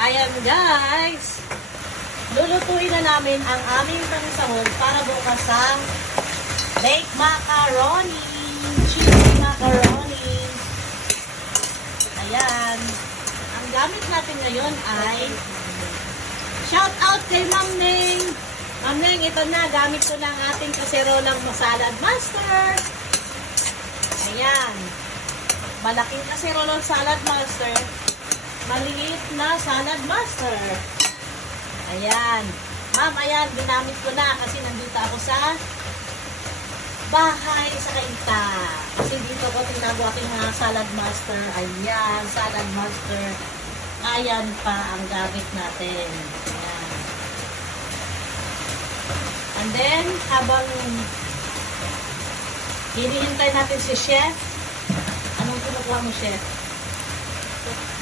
Ayan guys. Lulutuin na namin ang aming pangsahog para bukas ang baked macaroni. Cheesy macaroni. Ayan. Ang gamit natin ngayon ay shout out kay Ma'am Neng. Ma'am Neng, ito na. Gamit ko na ang ating kaserolang salad master. Ayan. Malaking kaserolang salad master. Maliit na salad master. Ayan. Ma'am, ayan. Ginamit ko na kasi nandito ako sa bahay sa Kainta. Kasi dito ko tinago aking mga salad master. Ayan. Salad master. Ayan pa ang gamit natin. Ayan. And then, habang hinihintay natin si Chef, anong kinukuha mo, Chef?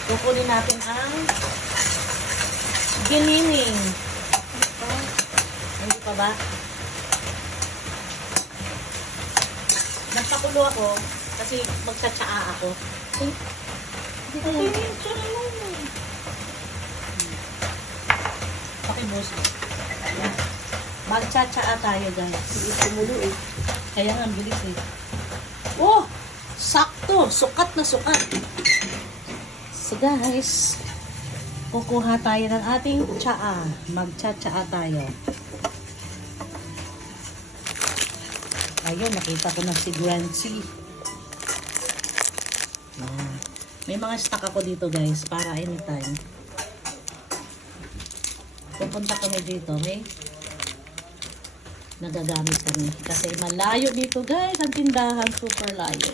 Kukunin natin ang ginining. Hindi pa ba? Nagpakulo ako kasi magsatsaa ako. Hindi ko yan. Pakibos. Magsatsaa tayo, guys. Tumulo eh. Kaya nga, bilis eh. Oh! Sakto! Sukat na sukat. So guys, kukuha tayo ng ating tsaa. Magtsatsaa tayo. Ayun, nakita ko na si Grancy. May mga stock ako dito guys, para anytime. Pupunta kami dito, okay? Nagagamit kami. Kasi malayo dito guys, ang tindahan, super layo.